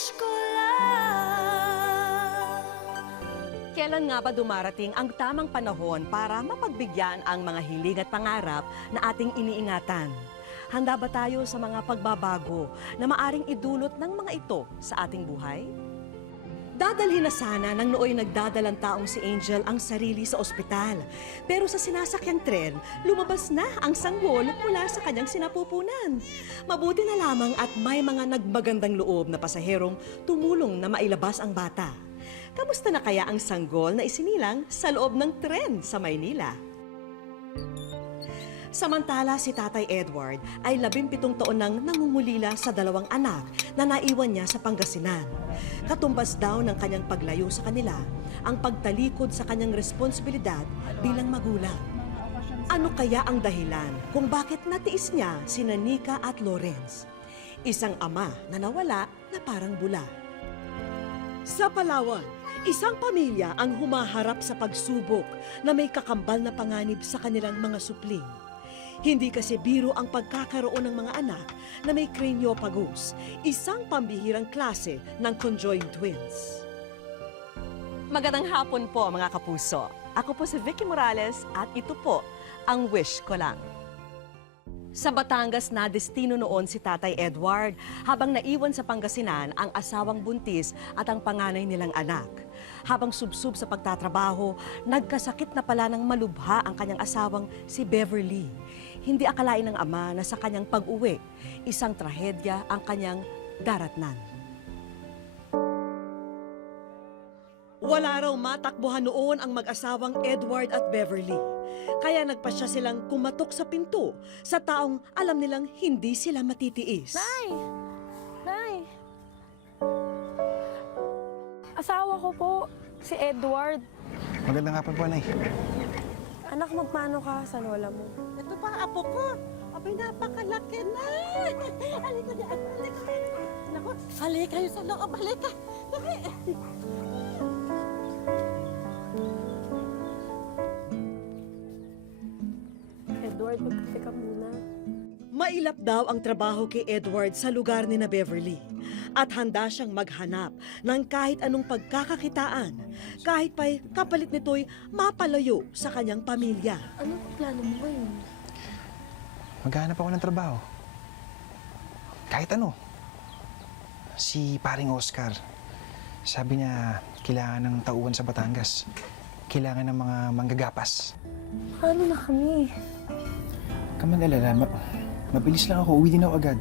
wish ko lang. Kailan nga ba dumarating ang tamang panahon para mapagbigyan ang mga hiling at pangarap na ating iniingatan? Handa ba tayo sa mga pagbabago na maaring idulot ng mga ito sa ating buhay? Dadalhin na sana ng nooy nagdadalang taong si Angel ang sarili sa ospital. Pero sa sinasakyang tren, lumabas na ang sanggol mula sa kanyang sinapupunan. Mabuti na lamang at may mga nagmagandang loob na pasaherong tumulong na mailabas ang bata. Kamusta na kaya ang sanggol na isinilang sa loob ng tren sa Maynila? Samantala, si Tatay Edward ay 17 taon nang nangungulila sa 2 anak na naiwan niya sa Pangasinan. Katumbas daw ng kanyang paglayo sa kanila ang pagtalikod sa kanyang responsibilidad bilang magulang. Ano kaya ang dahilan kung bakit natiis niya sina Nika at Lawrence? Isang ama na nawala na parang bula. Sa Palawan, isang pamilya ang humaharap sa pagsubok na may kakambal na panganib sa kanilang mga supling. Hindi kasi biro ang pagkakaroon ng mga anak na may craniopagus, isang pambihirang klase ng conjoined twins. Magandang hapon po mga kapuso. Ako po si Vicky Morales at ito po ang Wish Ko Lang. Sa Batangas na destino noon si Tatay Edward habang naiwan sa Pangasinan ang asawang buntis at ang panganay nilang anak. Habang subsub sa pagtatrabaho, nagkasakit na pala ng malubha ang kanyang asawang si Beverly. Hindi akalain ng ama na sa kanyang pag-uwi, isang trahedya ang kanyang daratnan. Wala raw matakbuhan noon ang mag-asawang Edward at Beverly. Kaya nagpasya silang kumatok sa pinto sa taong alam nilang hindi sila matitiis. Nay! Nay! Asawa ko po, si Edward. Magandang hapon po, Nay. Anak, magmano ka sa lola mo? Ito pa, apo ko. Abay, napakalaki na. Halika na, halika. Naku, halika kayo sa loob, halika. Dali. Edward, magkape ka muna. Mailap daw ang trabaho kay Edward sa lugar ni na Beverly at handa siyang maghanap ng kahit anong pagkakakitaan, kahit pa'y kapalit nito'y mapalayo sa kanyang pamilya. Ano ang plano mo ngayon? Maghahanap ako ng trabaho. Kahit ano. Si paring Oscar, sabi niya kailangan ng tauhan sa Batangas. Kailangan ng mga manggagapas. Paano na kami? Ka mag-alala, mabilis lang ako. Uwi din ako agad.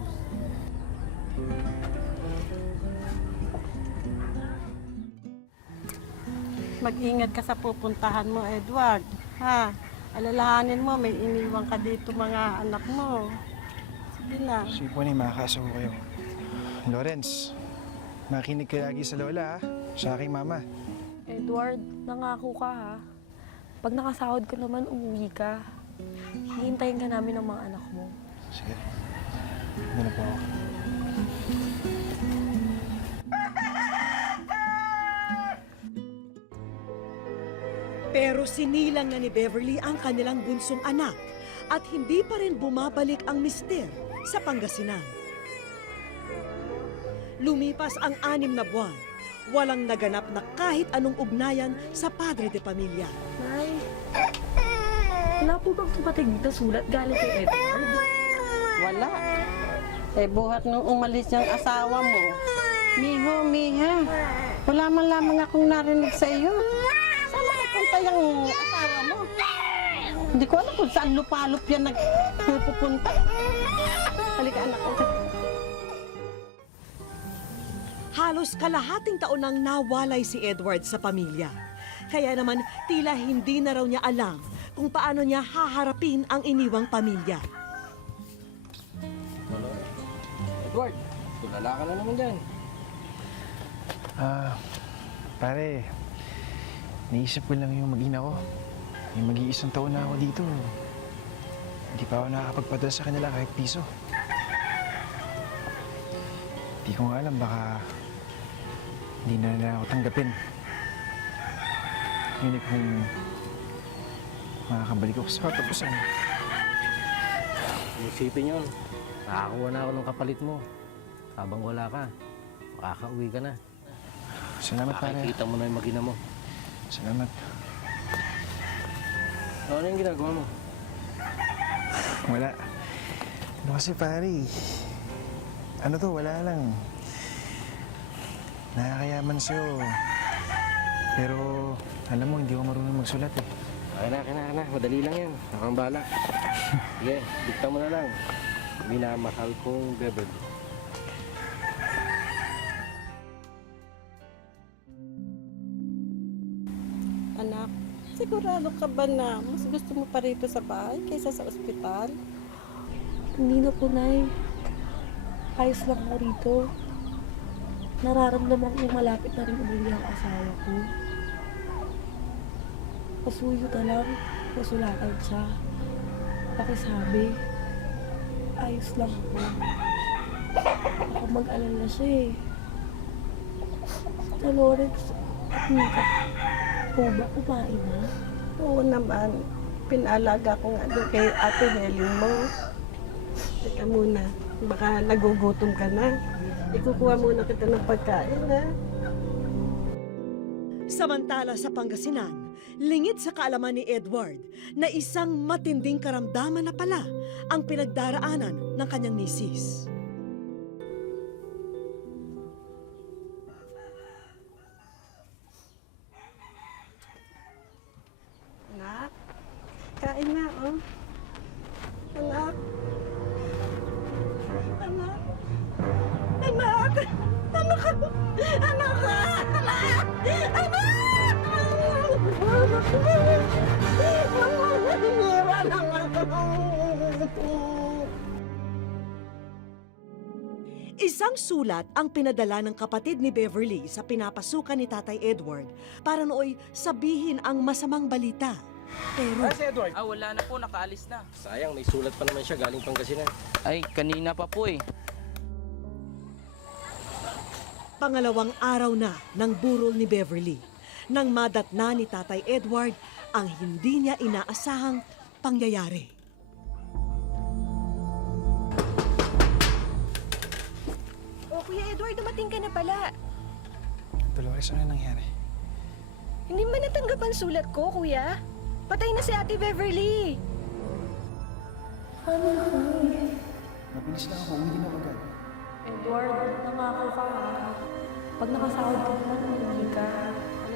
Mag-ingat ka sa pupuntahan mo, Edward. Ha? Alalahanin mo, may iniwan ka dito mga anak mo. Sige na. Sige po, Nay, makakaso ko kayo. Lawrence, makinig ka lagi sa lola, ha? Sa aking mama. Edward, nangako ka ha. Pag nakasahod ka naman, umuwi ka. Hihintayin ka namin ng mga anak mo. Sige. Muna po ako. Pero sinilang na ni Beverly ang kanilang bunsong anak at hindi pa rin bumabalik ang mister sa Pangasinan. Lumipas ang 6 na buwan, walang naganap na kahit anong ugnayan sa padre de pamilya. Nay, wala po bang tumatig na sulat galing kay Edward? Wala. Eh, buhat nung umalis yung asawa mo. Miho, miha. Wala man lamang akong narinig sa iyo. Saan nagpunta yung asawa mo? Hindi ko alam kung saan lupalop yan nagpupunta. Halika, anak ko. Halos kalahating taon nang nawalay si Edward sa pamilya. Kaya naman tila hindi na raw niya alam kung paano niya haharapin ang iniwang pamilya. Edward, tulala ka na naman dyan. Pare, naisip ko lang yung mag-ina ko. Yung mag-iisang taon na ako dito. Hindi pa ako nakakapagpadala sa kanila kahit piso. Hindi ko nga alam, baka hindi na nila ako tanggapin. Ngunit kung makakabalik ako sa katapusan. Isipin yun, nakakuha na ako ng kapalit mo habang wala ka. makakauwi ka na. Salamat, pare. Makikita mo na yung magina mo. Salamat. Ano yung ginagawa mo? Wala. Ano kasi, pare? Ano to? Wala lang. Nakakayaman sa'yo. Pero, alam mo, hindi ako marunong magsulat eh. Akin na. Madali lang yan. Ako ang bahala. Sige, dikta mo na lang. Minamahal kong Beverly. Anak, sigurado ka ba na mas gusto mo pa rito sa bahay kaysa sa ospital? Hindi na po, Nay. Ayos lang ako rito. Nararamdaman ko malapit na rin umuwi ang asawa ko. Pasuyo na lang, pasulatan siya. Pakisabi, ayos lang ako. Baka mag-alala siya eh. Sa Lawrence at Mika, po ba kumain na? Oo naman, pinalaga ko nga doon kay Ate Helen mo. Teka muna, baka nagugutom ka na. Ikukuha muna kita ng pagkain, ha? Samantala sa Pangasinan, lingid sa kaalaman ni Edward na isang matinding karamdaman na pala ang pinagdaraanan ng kanyang misis. Anak, kain na, oh. Anak. Anak. Anak. Anak. Anak. Isang sulat ang pinadala ng kapatid ni Beverly sa pinapasukan ni Tatay Edward para nooy sabihin ang masamang balita. Pero Edward! Wala na po, nakaalis na. Sayang, may sulat pa naman siya galing Pangasinan. Ay, kanina pa po eh. pangalawang araw na ng burol ni Beverly nang madatna ni Tatay Edward ang hindi niya inaasahang pangyayari. Oh, Kuya Edward, dumating ka na pala. Dolores, ano nangyari? Hindi man natanggap ang sulat ko, Kuya. Patay na si Ate Beverly. Mabilis lang ako, hindi na agad. Edward, nangako ka ha. Pag nakasahod ka naman, umuwi ka.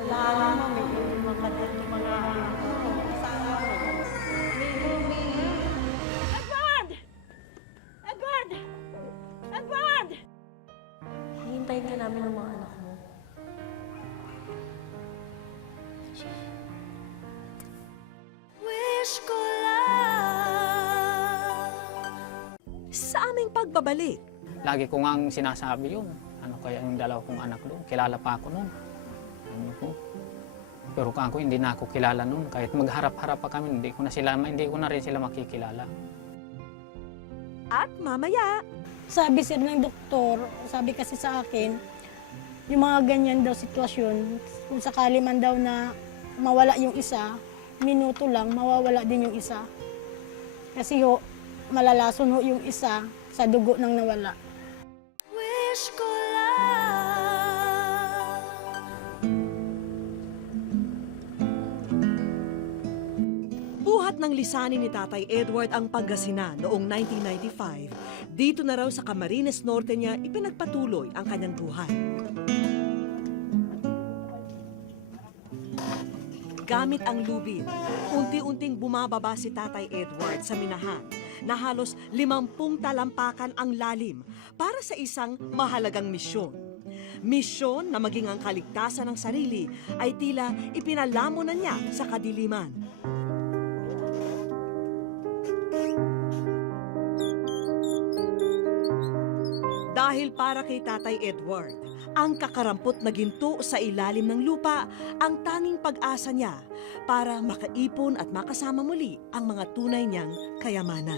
Alalahanin mo, may ilimang kadat yung mga asawa mo. Edward! Edward! Edward! Hihintayin ka namin ng mga anak mo. Wish ko lang sa aming pagbabalik. Lagi ko ngang sinasabi yun. Ano kaya yung dalawa kong anak doon? Kilala pa ako noon. Ano ko? Pero ako hindi na ako kilala noon. Kahit magharap-harap pa kami, hindi ko na rin sila makikilala. At mamaya, Sabi sir ng doktor, sabi kasi sa akin, yung mga ganyan daw sitwasyon, kung sakali man daw na mawala yung isa, minuto lang, mawawala din yung isa. Kasi ho, malalason ho yung isa sa dugo ng nawala. wish ko lang. Buhat ng lisanin ni Tatay Edward ang Pangasinan noong 1995. Dito na raw sa Camarines Norte niya ipinagpatuloy ang kanyang buhay. Gamit ang lubid, unti-unting bumababa si Tatay Edward sa minahan na halos 50 talampakan ang lalim para sa isang mahalagang misyon. Misyon na maging ang kaligtasan ng sarili ay tila ipinalamunan niya sa kadiliman. Dahil para kay Tatay Edward, ang kakarampot na ginto sa ilalim ng lupa ang tanging pag-asa niya para makaipon at makasama muli ang mga tunay niyang kayamanan.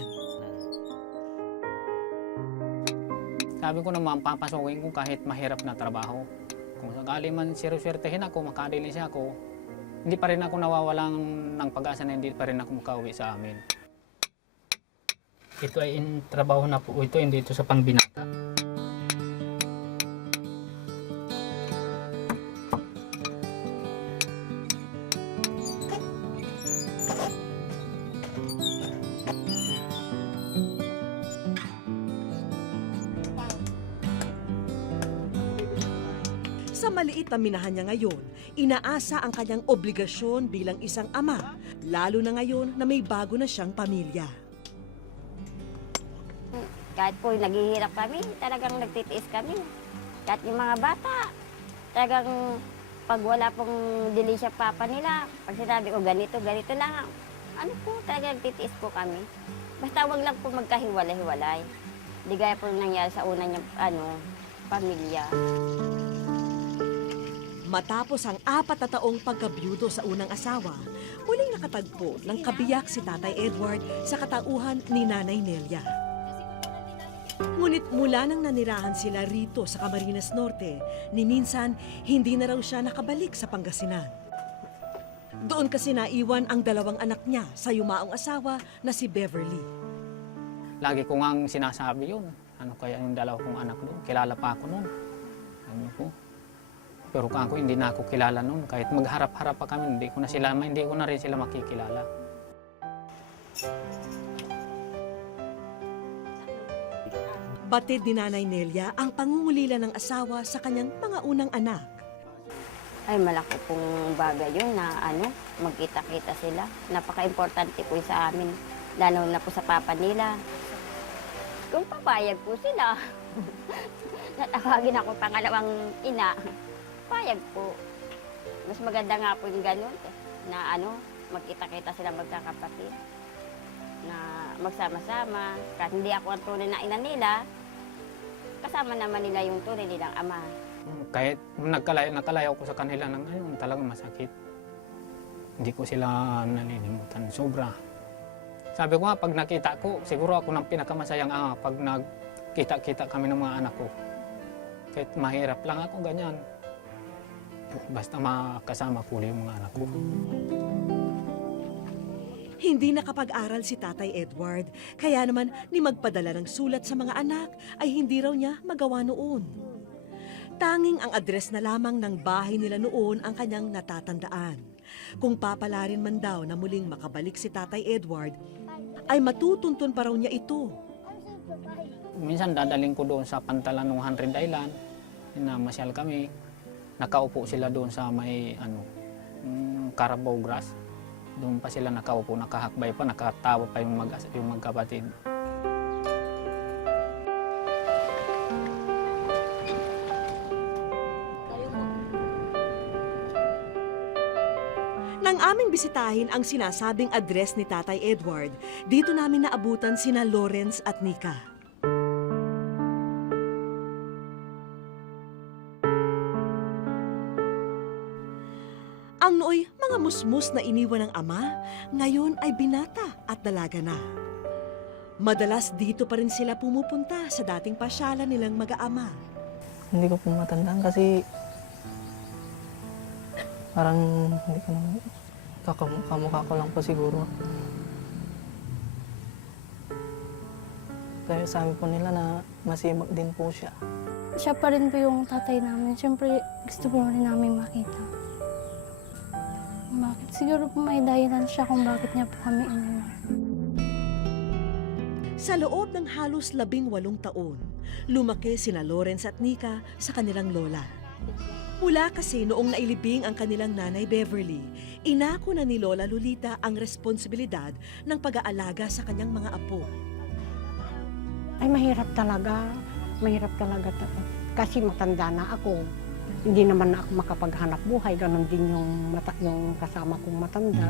Sabi ko naman, papasukin ko kahit mahirap na trabaho. Kung sakali man siruswertehin ako, makadilis ako, hindi pa rin ako nawawalang ng pag-asa na hindi pa rin ako makauwi sa amin. Ito ay trabaho na po ito, hindi ito sa pangbinata. Sa maliit na minahan niya ngayon, inaasa ang kanyang obligasyon bilang isang ama, lalo na ngayon na may bago na siyang pamilya. Kahit po naghihirap kami, talagang nagtitiis kami. Kahit yung mga bata, talagang pag wala pong dilisya papa nila, pag sinabi ko ganito, ganito lang, ano po, talagang nagtitiis po kami. Basta wag lang po magkahiwalay-hiwalay. Di gaya po nangyari sa una niyang pamilya. Matapos ang 4 na taong pagkabyudo sa unang asawa, muling nakatagpo ng kabiyak si Tatay Edward sa katauhan ni Nanay Nelia. Ngunit mula nang nanirahan sila rito sa Camarines Norte, ni minsan hindi na raw siya nakabalik sa Pangasinan. Doon kasi naiwan ang 2 anak niya sa yumaong asawa na si Beverly. Lagi ko ngang sinasabi yun. Ano kaya yung 2 kong anak doon? Kilala pa ako noon. Ano po? Pero ako hindi na ako kilala noon. Kahit magharap-harap pa kami, hindi ko na rin sila makikilala. Batid ni Nanay Nelia ang pangungulila ng asawa sa kanyang mga unang anak. Ay, malaki pong bagay yun na magkita-kita sila. Napaka-importante po sa amin, lalo na po sa papa nila. Kung papayag po sila, natawagin ako pangalawang ina, payag po. Mas maganda nga po yung ganun, na magkita-kita sila magkakapatid, na magsama-sama. Kahit hindi ako ang tunay na ina nila, kasama naman nila yung tunay nilang ama. Kahit nakalayo ko sa kanila ng talagang masakit. Hindi ko sila nalilimutan. Sobra. Sabi ko nga, pag nakita ko, siguro ako ng pinakamasayang ama pag nagkita-kita kami ng mga anak ko. Kahit mahirap lang ako, ganyan. Basta makasama ko yung mga anak ko. Hindi nakapag-aral si Tatay Edward, kaya naman ni magpadala ng sulat sa mga anak ay hindi raw niya magawa noon. Tanging ang address na lamang ng bahay nila noon ang kanyang natatandaan. Kung papalarin man daw na muling makabalik si Tatay Edward, ay matutuntun pa raw niya ito. Minsan dadaling ko doon sa pantalan ng 100 Island, namasyal kami. Nakaupo sila doon sa may Carabao grass. Doon pa sila nakaupo, nakahakbay pa, nakatawa pa yung magkapatid. Nang aming bisitahin ang sinasabing address ni Tatay Edward, dito namin naabutan sina Lawrence at Nika. Ang nooy mga musmus na iniwan ng ama, ngayon ay binata at dalaga na. Madalas dito pa rin sila pumupunta sa dating pasyalan nilang mag-aama. Hindi ko po matandaan kasi parang hindi ko naman, kamukha ko lang po siguro. Pero sabi po nila na masibag din po siya. Siya pa rin po yung tatay namin. Siyempre, gusto po rin namin makita. Bakit? Siguro po may dahilan siya kung bakit niya po kami iniwan. Sa loob ng halos 18 taon, lumaki sina Lawrence at Nika sa kanilang lola. Mula kasi noong nailibing ang kanilang nanay Beverly, inako na ni Lola Lolita ang responsibilidad ng pag-aalaga sa kanyang mga apo. Ay, mahirap talaga. Mahirap talaga. Kasi matanda na ako. Hindi naman na ako makapaghanap buhay. Ganon din yung kasama kong matanda.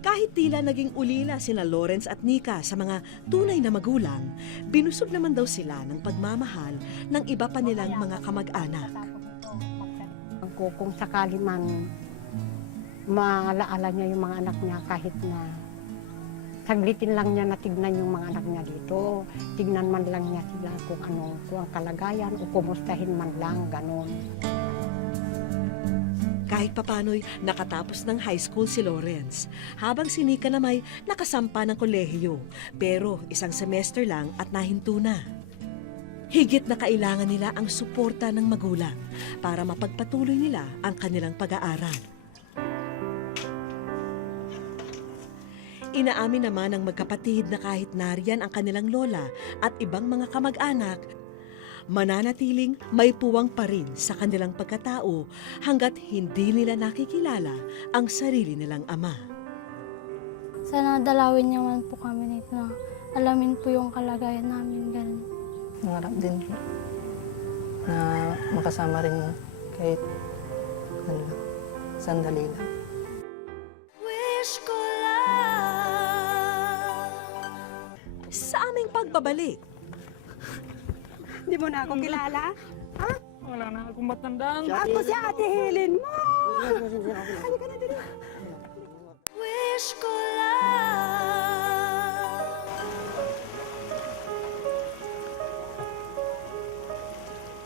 Kahit tila naging ulila sina Lawrence at Nika sa mga tunay na magulang, binusog naman daw sila ng pagmamahal ng iba pa nilang mga kamag-anak. Kung sakali man maalaala niya yung mga anak niya kahit na saglitin lang niya na tignan yung mga anak niya dito. Tignan man lang niya sila kung ang kalagayan o kumustahin man lang, ganon. Kahit papano'y nakatapos ng high school si Lawrence, habang si Nika na may nakasampa ng kolehiyo, pero isang semester lang at nahinto na. Higit na kailangan nila ang suporta ng magulang para mapagpatuloy nila ang kanilang pag-aaral. Inaamin naman ng magkapatid na kahit nariyan ang kanilang lola at ibang mga kamag-anak, mananatiling may puwang pa rin sa kanilang pagkatao hanggat hindi nila nakikilala ang sarili nilang ama. Sana dalawin niyo man po kami nito na alamin po yung kalagayan namin ganun. Nangarap din po na makasama rin kahit sandali lang. Sa aming pagbabalik, Di mo na ako kilala? Wala na akong matandaan. Ako si Ate Helen mo! Halika na dito.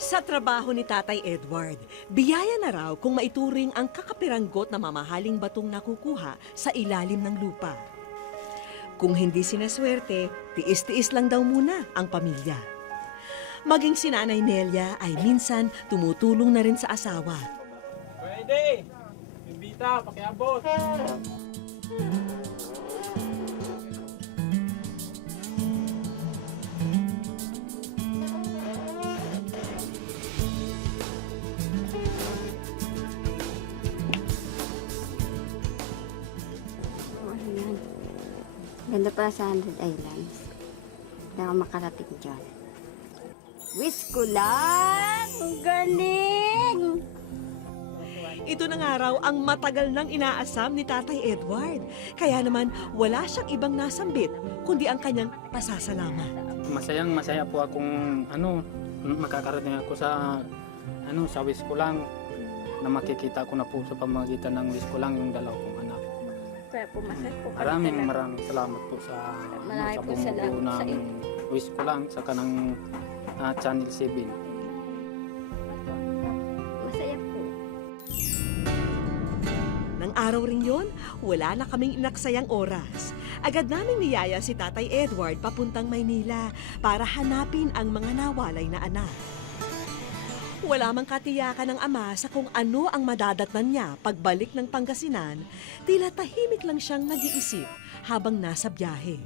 sa trabaho ni Tatay Edward, biyaya na raw kung maituring ang kakapiranggot na mamahaling batong nakukuha sa ilalim ng lupa. Kung hindi sinaswerte, tiis-tiis lang daw muna ang pamilya. Maging si Nanay Nelia ay minsan tumutulong na rin sa asawa. Pwede! Bibita, pakiabot! Ganda pala sa 100 Islands. Hindi ako makarating dyan. Wish ko lang! Ang galing! Ito na nga raw ang matagal nang inaasam ni Tatay Edward. Kaya naman wala siyang ibang nasambit kundi ang kanyang pasasalamat. Masayang masaya po akong makakarating ako sa sa wish ko lang na makikita ko na po sa pamamagitan ng wish ko lang yung dalaw kong anak. Kaya po masaya po. Maraming salamat po sa Maraming po bumubuo salamat sa ng wish ko lang sa kanang Channel 7. Masaya po. Nang araw rin yon, wala na kaming inaksayang oras. Agad naming niyaya si Tatay Edward papuntang Maynila para hanapin ang mga nawalay na anak. Wala mang katiyakan ng ama sa kung ano ang madadatnan niya pagbalik ng Pangasinan, tila tahimik lang siyang nag-iisip habang nasa biyahe.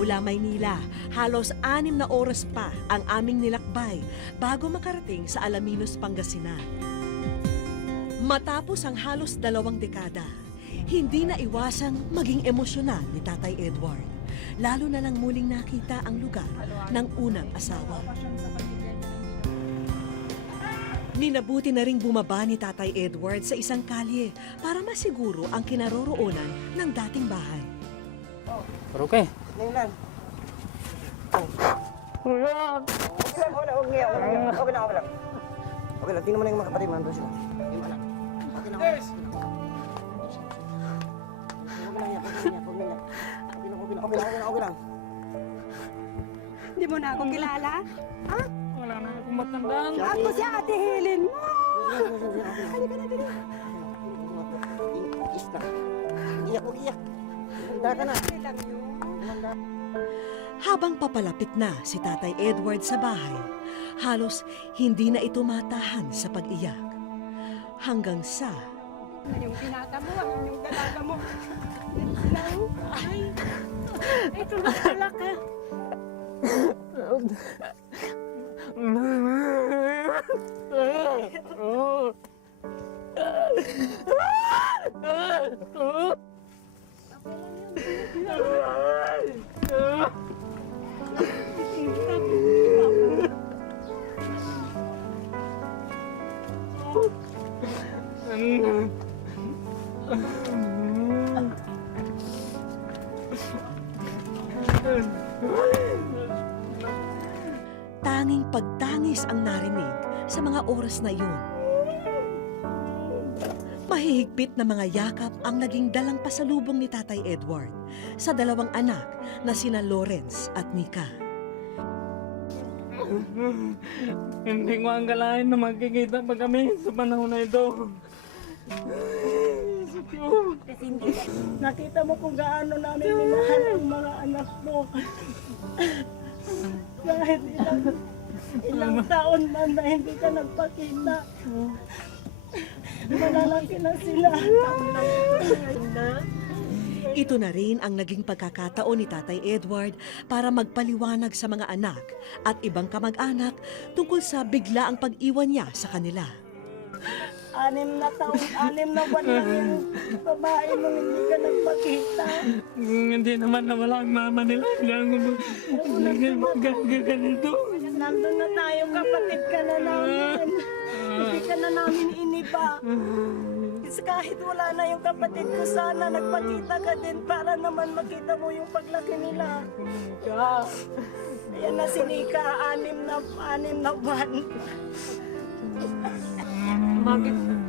Mula Maynila, halos 6 na oras pa ang aming nilakbay bago makarating sa Alaminos, Pangasinan. Matapos ang halos 2 dekada, hindi na iwasang maging emosyonal ni Tatay Edward. Lalo na lang muling nakita ang lugar ng unang asawa. Minabuti na ring bumaba ni Tatay Edward sa isang kalye para masiguro ang kinaroroonan ng dating bahay. Pero okay. Okay lang, tingnan mo na yung mga kapatid mo. Nandun sila. Yung anak. Okay lang. Okay lang. Di mo na ako kilala? Wala na akong matandaan. Ako si Ate Helen mo! Halika na dito. Iyak mo, iyak. Handa ka na. Habang papalapit na si Tatay Edward sa bahay, halos hindi na ito matahan sa pag-iyak. Hanggang sa... Yung pinata mo, yung dalaga mo. Ay, ito na pala ka. Tanging pagtangis ang narinig sa mga oras na iyon. Mahihigpit na mga yakap ang naging dalang pasalubong ni Tatay Edward sa 2 anak na sina Lawrence at Nika. Hindi ko ang galain na magkikita pa kami sa panahon na ito. Nakita mo kung gaano namin minahal ang mga anak mo. Kahit ilang taon man na hindi ka nagpakita. Malalaki na sila. Ito na rin ang naging pagkakataon ni Tatay Edward para magpaliwanag sa mga anak at ibang kamag-anak tungkol sa biglaang pag-iwan niya sa kanila. 6 na buwan lang yung babae mo, hindi ka nagpakita. Hindi naman nawala ang mama nila. Ganito. Nandun na tayo, kapatid ka na namin. Hindi ka na namin iniba. Kasi kahit wala na yung kapatid ko, sana nagpakita ka din para naman makita mo yung paglaki nila. Ayan na si Nika, 6 na buwan.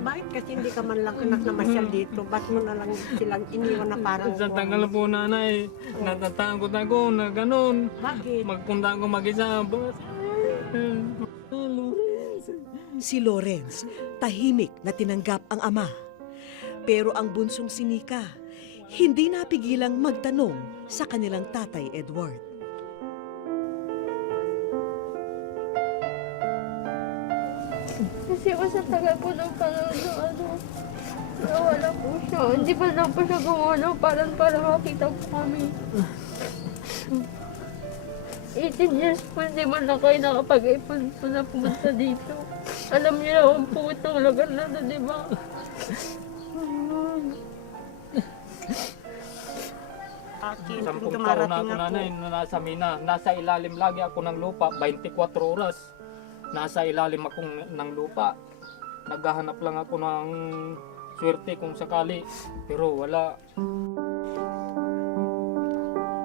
Bakit kasi hindi ka man lang anak na masyal dito? Ba't mo na lang silang iniwan na parang... Sa tagal po nanay, natatakot ako na ganun. Bakit? Magpunta ako mag-isa. Si Lawrence, tahimik na tinanggap ang ama. Pero ang bunsong si Nika, hindi napigilang magtanong sa kanilang Tatay Edward. Kasi sa tagal po ng panahon na nawala po siya. Hindi pa lang po siya gumalaw para makita po kami. 18 years po, hindi man lang kayo nakapag-ipon po na pumunta dito. Alam niyo naman po itong lugar na ito, di ba? Sampung taon na ako nanay, nasa Mina. Nasa ilalim lagi ako ng lupa, 24 oras. Nasa ilalim akong ng lupa. Naghahanap lang ako ng swerte kung sakali, pero wala.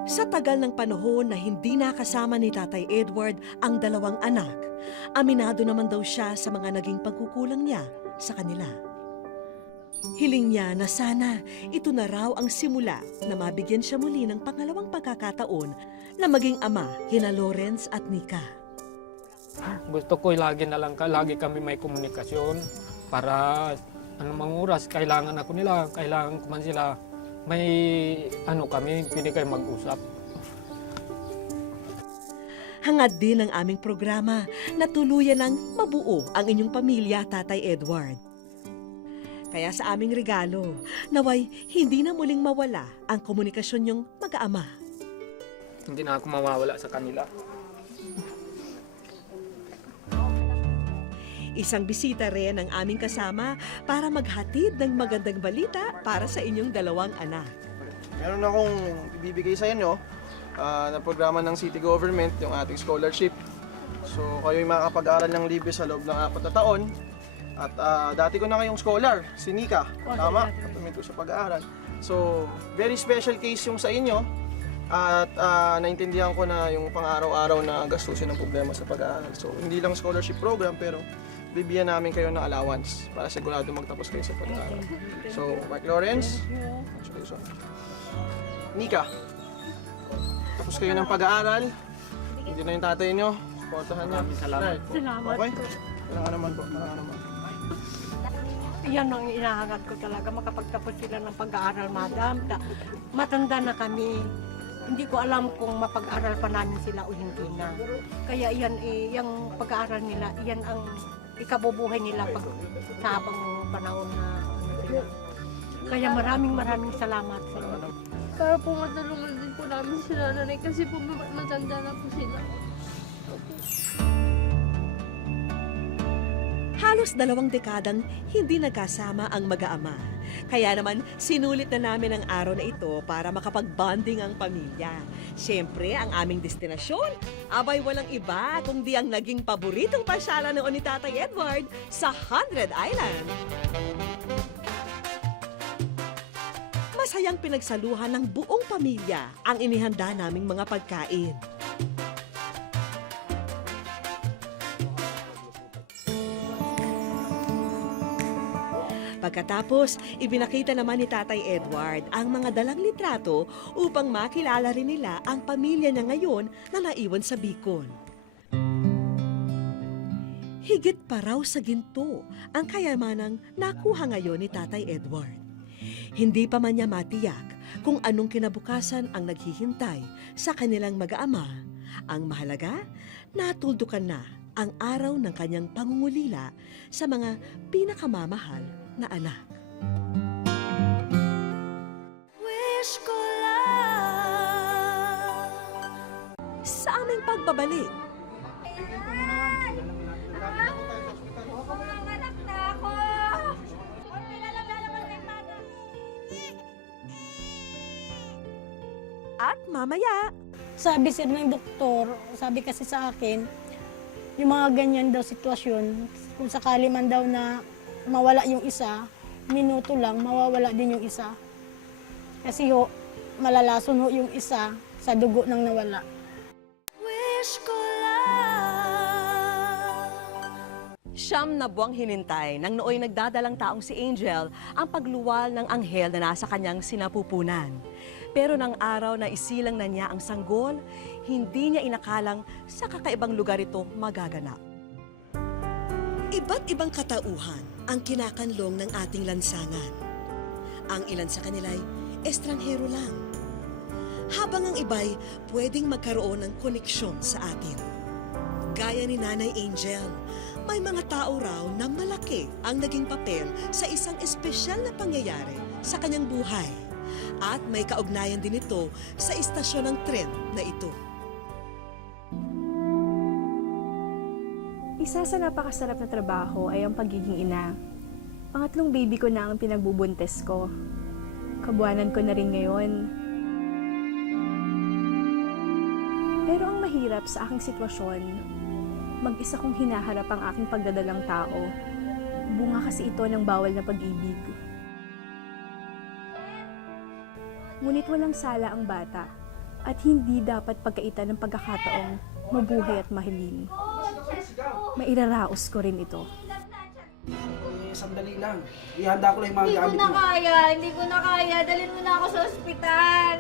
Sa tagal ng panahon na hindi nakasama ni Tatay Edward ang 2 anak, aminado naman daw siya sa mga naging pagkukulang niya sa kanila. Hiling niya na sana ito na raw ang simula na mabigyan siya muli ng pangalawang pagkakataon na maging ama kina Lawrence at Nika. Gusto ko lagi kami may komunikasyon para anumang oras kailangan ako nila, kailangan ko man sila, may kami, pwede kayo mag-usap. Hangad din ang aming programa na tuluyan ng mabuo ang inyong pamilya, Tatay Edward. Kaya sa aming regalo, naway hindi na muling mawala ang komunikasyon niyong mag-aama. Hindi na ako mawawala sa kanila. Isang bisita rin ang aming kasama para maghatid ng magandang balita para sa inyong 2 anak. Meron akong ibibigay sa inyo na programa ng city government, yung ating scholarship. So kayo'y makakapag-aral ng libre sa loob ng 4 na taon. At dati ko na kayong scholar, si Nika. Tama? Patuloy ko sa pag-aaral. So very special case yung sa inyo. At naintindihan ko na yung pang-araw-araw na gastusin ng problema sa pag-aaral. So hindi lang scholarship program, pero bibigyan namin kayo ng allowance para sigurado magtapos kayo sa pag-aaral. So, Mark Lawrence, Nika, tapos kayo ng pag-aaral. Hindi na yung tatay nyo. Supportahan niya. Salamat. Salamat. Okay? Wala ka naman po. Wala ka naman. Yan ang inahangat ko talaga, makapagtapos sila ng pag-aaral, madam. Matanda na kami. Hindi ko alam kung mapag-aral pa namin sila o hindi na. Kaya yan, yung pag-aaral nila, yan ang ikabubuhay nila pag sa habang panahon na sila. Kaya maraming salamat sa inyo. Para po matulungan din po namin sila nanay kasi po matanda na po sila. Halos 2 dekadang hindi nagkasama ang mag-aama. Kaya naman, sinulit na namin ang araw na ito para makapag-bonding ang pamilya. Siyempre, ang aming destinasyon, abay walang iba kundi ang naging paboritong pasyalan noon ni Tatay Edward sa 100 Island. Masayang pinagsaluhan ng buong pamilya ang inihanda naming mga pagkain. Pagkatapos, ibinakita naman ni Tatay Edward ang mga dalang litrato upang makilala rin nila ang pamilya niya ngayon na naiwan sa Bicol. Higit pa raw sa ginto ang kayamanang nakuha ngayon ni Tatay Edward. Hindi pa man niya matiyak kung anong kinabukasan ang naghihintay sa kanilang mag-aama. Ang mahalaga, natuldukan na ang araw ng kanyang pangungulila sa mga pinakamamahal na anak. Wish ko sa aming pagbabalik. At mamaya, Sabi sir ng doktor, sabi kasi sa akin, yung mga ganyan daw sitwasyon, kung sakali man daw na mawala yung isa, minuto lang, mawawala din yung isa. Kasi ho, malalason ho yung isa sa dugo ng nawala. siyam na buwang hinintay nang nooy nagdadalang taong si Angel ang pagluwal ng anghel na nasa kanyang sinapupunan. Pero ng araw na isilang na niya ang sanggol, hindi niya inakalang sa kakaibang lugar ito magaganap. Iba't ibang katauhan ang kinakanlong ng ating lansangan. Ang ilan sa kanila'y estranghero lang. Habang ang iba'y pwedeng magkaroon ng koneksyon sa atin. Gaya ni Nanay Angel, may mga tao raw na malaki ang naging papel sa isang espesyal na pangyayari sa kanyang buhay. At may kaugnayan din ito sa istasyon ng tren na ito. Isa sa napakasarap na trabaho ay ang pagiging ina. Pangatlong baby ko na ang pinagbubuntes ko. Kabuanan ko na rin ngayon. Pero ang mahirap sa aking sitwasyon, mag-isa kong hinaharap ang aking pagdadalang tao. Bunga kasi ito ng bawal na pag-ibig. Ngunit walang sala ang bata at hindi dapat pagkaitan ng pagkakataong mabuhay at mahalin. Mairaraos ko rin ito. Sandali lang. Ihanda ko lang yung mga gamit mo. Hindi ko na kaya. Dalhin mo na ako sa ospital.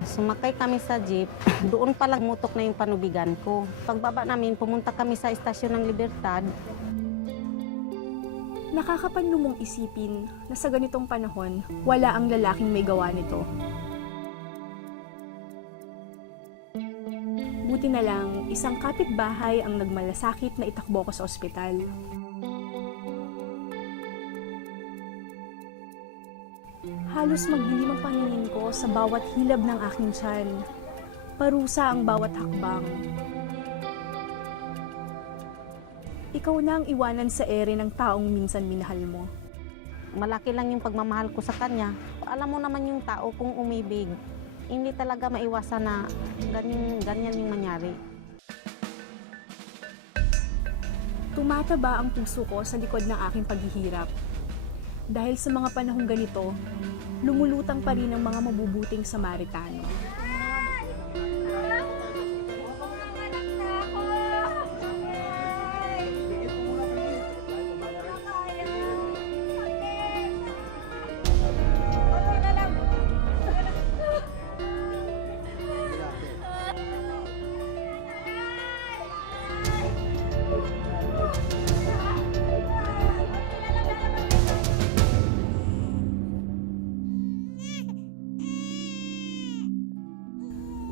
Sumakay kami sa jeep, doon pa lang mutok na yung panubigan ko. Pagbaba namin, pumunta kami sa istasyon ng Libertad. Nakakapanlumong isipin na sa ganitong panahon, wala ang lalaking may gawa nito. Buti na lang, isang kapitbahay ang nagmalasakit na itakbo ko sa ospital. Halos magdilim ang paningin ko sa bawat hilab ng aking tiyan. Parusa ang bawat hakbang. Ikaw na ang iwanan sa ere ng taong minsan minahal mo. Malaki lang yung pagmamahal ko sa kanya. Alam mo naman yung tao kung umibig, hindi talaga maiwasan na ganyan yung mangyari. Tumataba ang puso ko sa likod ng aking paghihirap. Dahil sa mga panahong ganito, lumulutang pa rin ang mga mabubuting Samaritano.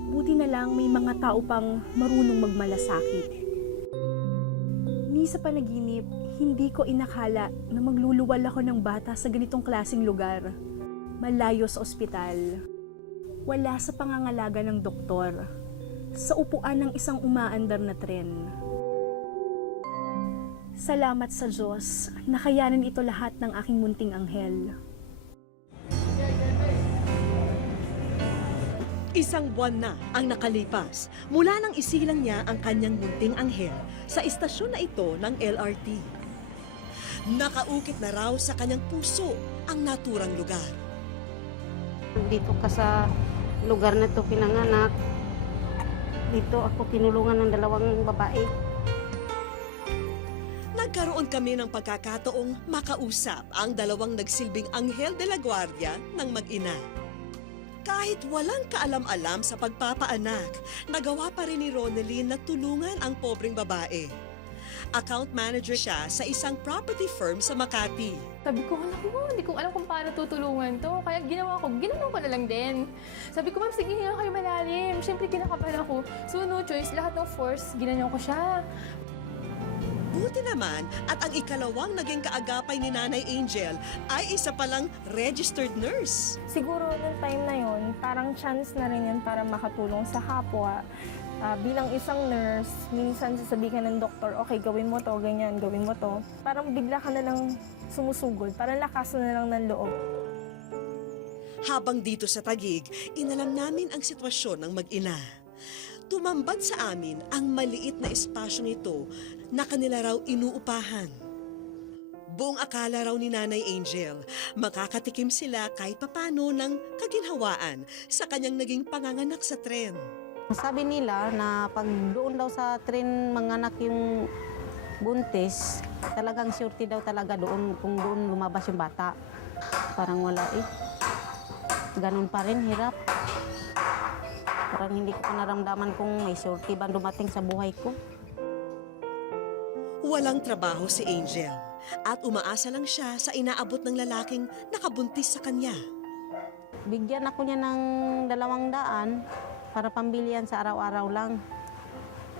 Buti na lang may mga tao pang marunong magmalasakit. Ni sa panaginip, hindi ko inakala na magluluwal ako ng bata sa ganitong klaseng lugar. Malayo sa ospital. Wala sa pangangalaga ng doktor. Sa upuan ng isang umaandar na tren. Salamat sa Diyos, nakayanan ito lahat ng aking munting anghel. Isang buwan na ang nakalipas mula nang isilang niya ang kanyang munting anghel sa istasyon na ito ng LRT. Nakaukit na raw sa kanyang puso ang naturang lugar. Dito ka sa lugar na to pinanganak. Dito ako tinulungan ng 2 babae. Nagkaroon kami ng pagkakataong makausap ang 2 nagsilbing anghel de la guardia ng mag-ina. Kahit walang kaalam-alam sa pagpapaanak, nagawa pa rin ni Ronelyn na tulungan ang pobreng babae. Account manager siya sa isang property firm sa Makati. Sabi ko, hindi ko alam kung paano tutulungan to. Kaya ginawa ko na lang din. Sabi ko, ma'am, sige, hinga kayo malalim. Siyempre, kinakabahan ako. So, no choice, lahat ng force, ginanyan ko siya. Mabuti naman at ang ikalawang naging kaagapay ni Nanay Angel ay isa palang registered nurse. Siguro nung time na yon, parang chance na rin yun para makatulong sa kapwa. Bilang isang nurse, minsan sasabihin ng doktor, okay, gawin mo to, ganyan, gawin mo to. Parang bigla ka na lang sumusugod, parang lakas na lang ng loob. Habang dito sa Taguig, inalam namin ang sitwasyon ng mag-ina. Tumambad sa amin ang maliit na espasyo nito na kanila raw inuupahan. Buong akala raw ni Nanay Angel, makakatikim sila kahit papano ng kaginhawaan sa kanyang naging panganganak sa tren. Sabi nila na pag doon daw sa tren manganak yung buntis, talagang surety daw talaga doon kung doon lumabas yung bata. Parang wala eh. Ganun pa rin, hirap. Parang hindi ko naramdaman kung may surety ba dumating sa buhay ko. Walang trabaho si Angel at umaasa lang siya sa inaabot ng lalaking nakabuntis sa kanya. Bigyan ako niya ng 200 para pambilihan sa araw-araw lang.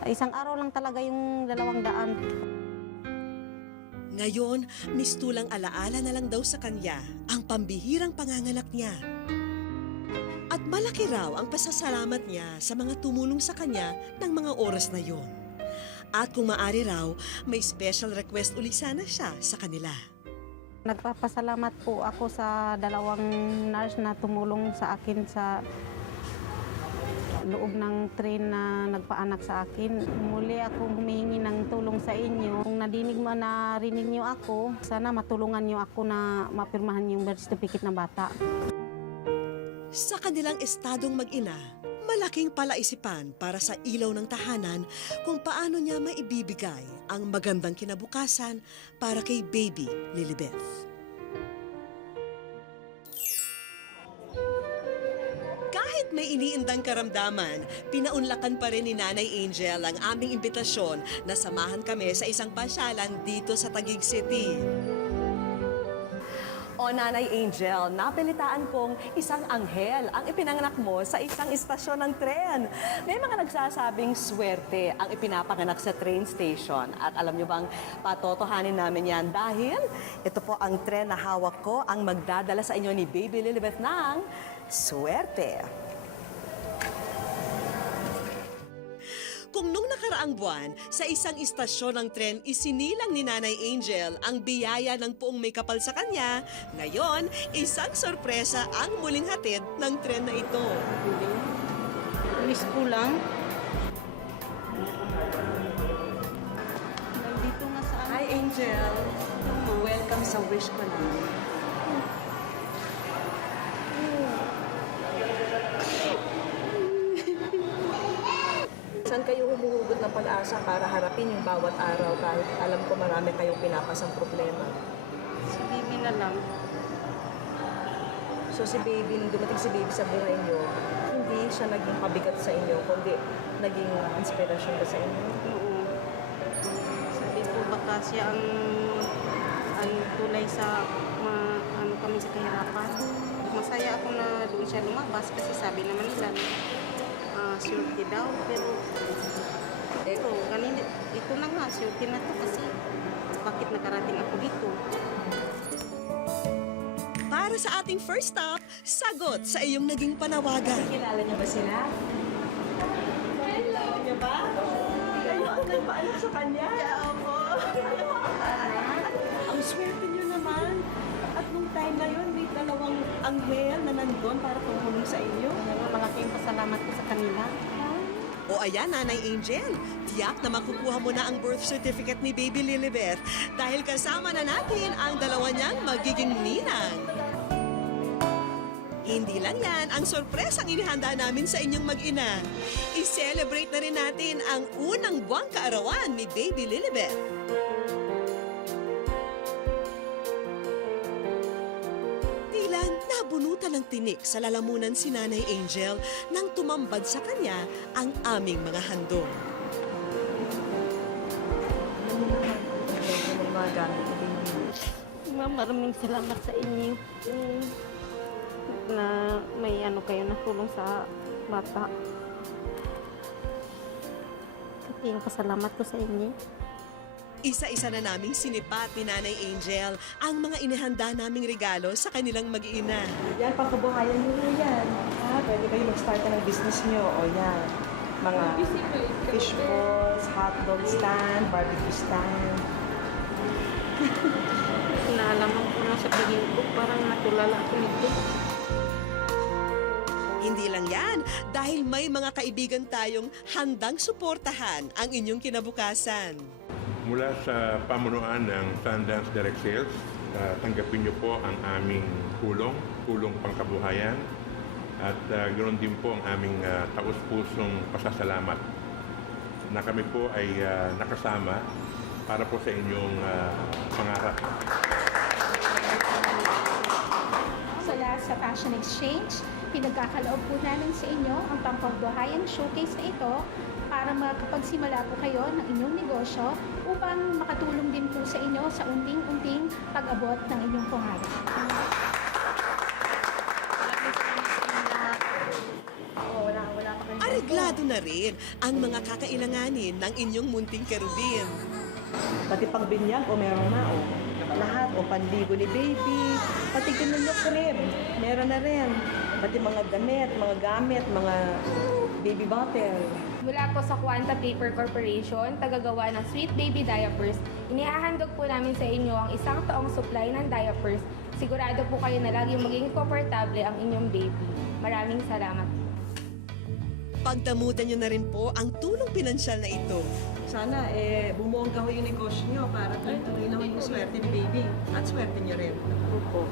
Isang araw lang talaga yung 200. Ngayon, mistulang alaala na lang daw sa kanya ang pambihirang panganganak niya. At malaki raw ang pasasalamat niya sa mga tumulong sa kanya ng mga oras na yon. At kung maaari raw, may special request uli sana siya sa kanila. Nagpapasalamat po ako sa 2 nurse na tumulong sa akin sa loob ng tren na nagpaanak sa akin. Muli ako humihingi ng tulong sa inyo. Kung narinig niyo ako, sana matulungan niyo ako na mapirmahan yung birth certificate ng bata. Sa kanilang estadong mag-ina, malaking palaisipan para sa ilaw ng tahanan kung paano niya maibibigay ang magandang kinabukasan para kay baby Lilibeth. Kahit may iniindang karamdaman, pinaunlakan pa rin ni Nanay Angel ang aming imbitasyon na samahan kami sa isang pasyalan dito sa Taguig City. O Nanay Angel, napilitaan kong isang anghel ang ipinanganak mo sa isang istasyon ng tren. May mga nagsasabing swerte ang ipinapanganak sa train station. At alam nyo bang patotohanin namin yan dahil ito po ang tren na hawak ko ang magdadala sa inyo ni Baby Lilibeth ng swerte. Kung nung nakaraang buwan, sa isang istasyon ng tren isinilang ni Nanay Angel ang biyaya ng poong may kapal sa kanya, ngayon, isang sorpresa ang muling hatid ng tren na ito. Miss ko lang. Nandito nga sa Hi Angel, welcome sa wish ko na. Saan kayo humuhugot ng pag-asa para harapin yung bawat araw kahit alam ko marami kayong pinapasang problema? Si Bibi na lang. So si baby, nung dumating si baby sa buhay niyo, hindi siya naging pabigat sa inyo, kundi naging inspirasyon ba sa inyo? Oo. Sabi ko baka siya ang tulay sa ano kami sa kahirapan. Masaya ako na doon siya lumabas kasi sabi naman nila surety daw, pero ito na nga, surety na to kasi bakit nakarating ako dito? Para sa ating first stop, sagot sa iyong naging panawagan. Kilala niyo ba sila? Kilala niyo ba? Kayo ang nagpaanak sa kanya? Opo. Ang swerte niyo naman. At nung time na yun, may 2 anghel na nandun para tumulong sa inyo. Malaking pasalamat ko sa kanila. O ayan, Nanay Angel, tiyak na makukuha mo na ang birth certificate ni Baby Lilibeth dahil kasama na natin ang 2 niyang magiging ninang. Hindi lang yan ang sorpresang inihanda namin sa inyong mag-ina. I-celebrate na rin natin ang unang buwang kaarawan ni Baby Lilibeth. Nabunutan ng tinik sa lalamunan si Nanay Angel nang tumambad sa kanya ang aming mga handog. Ma'am, maraming salamat sa inyo na may kayo natulong sa bata. Yung pasalamat ko sa inyo. Isa-isa na naming sinipat ni Nanay Angel ang mga inihanda naming regalo sa kanilang mag-iina. Yan, pangkabuhayan nyo yan. Pwede kayo mag-start ng business nyo. O yan, mga fish balls, hotdog stand, barbecue stand. Nalaman ko na sa tingin ko, parang natulala ko nito. Hindi lang yan, dahil may mga kaibigan tayong handang suportahan ang inyong kinabukasan. Mula sa pamunuan ng Sundance Direct Sales, tanggapin niyo po ang aming tulong pangkabuhayan at ganoon din po ang aming taus-pusong pasasalamat na kami po ay nakasama para po sa inyong pangarap. Sa Fashion Exchange, pinagkakaloob po namin sa inyo ang pangkabuhayang showcase na ito para makapagsimula po kayo ng inyong negosyo upang makatulong din po sa inyo sa unting-unting pag-abot ng inyong pangarap. Areglado na rin ang mga kakailanganin ng inyong munting kerubin. Pati pang binyag, o meron na, o. Lahat, o panligo ni baby. Pati kinulok rin, meron na rin. Pati mga damit, mga baby bottle. Mula po sa Quanta Paper Corporation, tagagawa ng Sweet Baby Diapers, inihahandog po namin sa inyo ang isang taong supply ng diapers. Sigurado po kayo na laging maging komportable ang inyong baby. Maraming salamat. Pagdamutan nyo na rin po ang tulong pinansyal na ito. Sana, bumuongga ho yung negosyo nyo para tuloy naman yung swerte ni baby. At swerte nyo rin. Opo.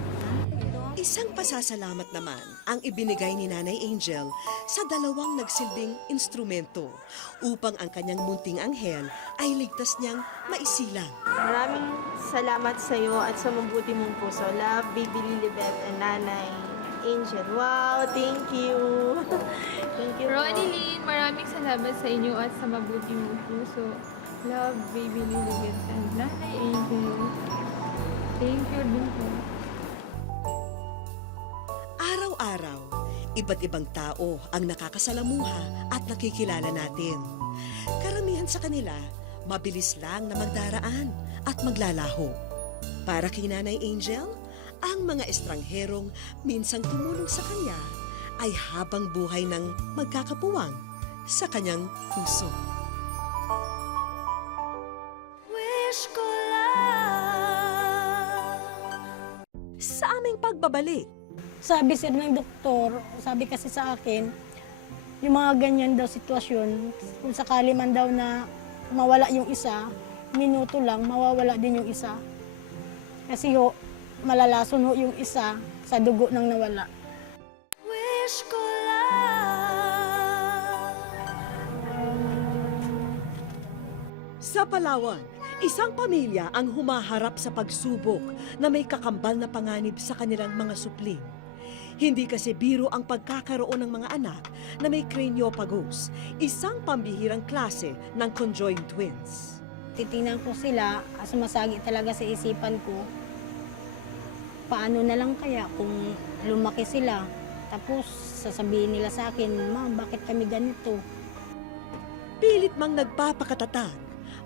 Isang pasasalamat naman ang ibinigay ni Nanay Angel sa dalawang nagsilbing instrumento upang ang kanyang munting anghel ay ligtas niyang maisilang. Maraming salamat sa iyo at sa mabuti mong puso. Love, Baby Lilibet and Nanay Angel. Wow, thank you. Thank you. Ronnie Lynn, maraming salamat sa inyo at sa mabuti mong puso. Love, Baby Lilibet and Nanay Angel. Thank you din po. Araw-araw, iba't ibang tao ang nakakasalamuha at nakikilala natin. Karamihan sa kanila, mabilis lang na magdaraan at maglalaho. Para kay Nanay Angel, ang mga estrangherong minsang tumulong sa kanya ay habang buhay ng magkakapuwang sa kanyang puso. Wish ko lang. Sa aming pagbabalik, Sabi sir ng doktor, sabi kasi sa akin, yung mga ganyan daw sitwasyon, kung sakali man daw na mawala yung isa, minuto lang, mawawala din yung isa. Kasi ho, malalason ho yung isa sa dugo ng nawala. Wish ko lang. Sa Palawan, isang pamilya ang humaharap sa pagsubok na may kakambal na panganib sa kanilang mga supling. Hindi kasi biro ang pagkakaroon ng mga anak na may craniopagos, isang pambihirang klase ng conjoined twins. Titingnan ko sila, sumasagi talaga sa isipan ko, paano na lang kaya kung lumaki sila, tapos sasabihin nila sa akin, Ma, bakit kami ganito? Pilit mang nagpapakatatag,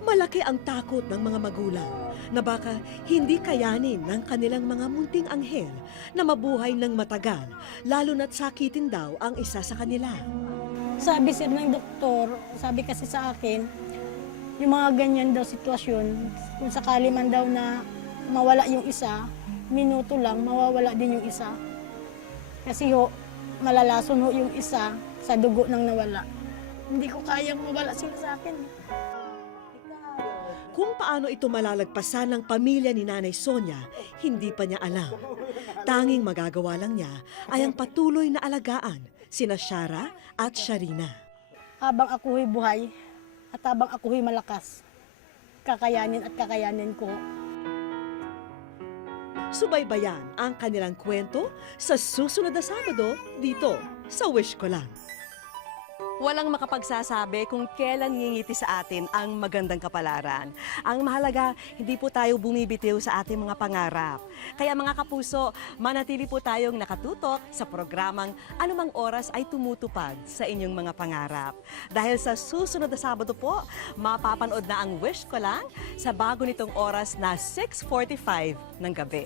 malaki ang takot ng mga magulang na baka hindi kayanin ng kanilang mga munting anghel na mabuhay ng matagal, lalo na't sakitin daw ang isa sa kanila. Sabi sir ng doktor, sabi kasi sa akin, yung mga ganyan daw sitwasyon, kung sakali man daw na mawala yung isa, minuto lang, mawawala din yung isa. Kasi ho, malalason ho yung isa sa dugo ng nawala. Hindi ko kayang mawala sila sa akin. Kung paano ito malalagpasan ng pamilya ni Nanay Sonia, hindi pa niya alam. Tanging magagawa lang niya ay ang patuloy na alagaan sina Shara at Sharina. Habang ako'y buhay at habang ako'y malakas, kakayanin at kakayanin ko. Subaybayan ang kanilang kwento sa susunod na Sabado dito sa Wish Ko Lang. Walang makapagsasabi kung kailan ngingiti sa atin ang magandang kapalaran. Ang mahalaga, hindi po tayo bumibitiw sa ating mga pangarap. Kaya mga kapuso, manatili po tayong nakatutok sa programang Anumang Oras ay Tumutupad sa inyong mga pangarap. Dahil sa susunod na Sabado po, mapapanood na ang Wish Ko Lang sa bago nitong oras na 6:45 ng gabi.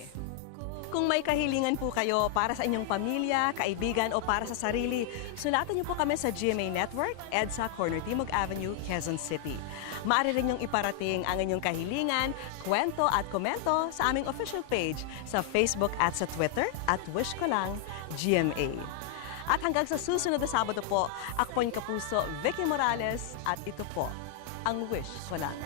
Kung may kahilingan po kayo para sa inyong pamilya, kaibigan o para sa sarili, sulatan niyo po kami sa GMA Network, EDSA Corner Timog Avenue, Quezon City. Maaari rin niyong iparating ang inyong kahilingan, kwento at komento sa aming official page sa Facebook at sa Twitter at Wish Ko Lang GMA. At hanggang sa susunod na Sabado po, ako po yung kapuso, Vicky Morales, at ito po, ang Wish Ko Lang.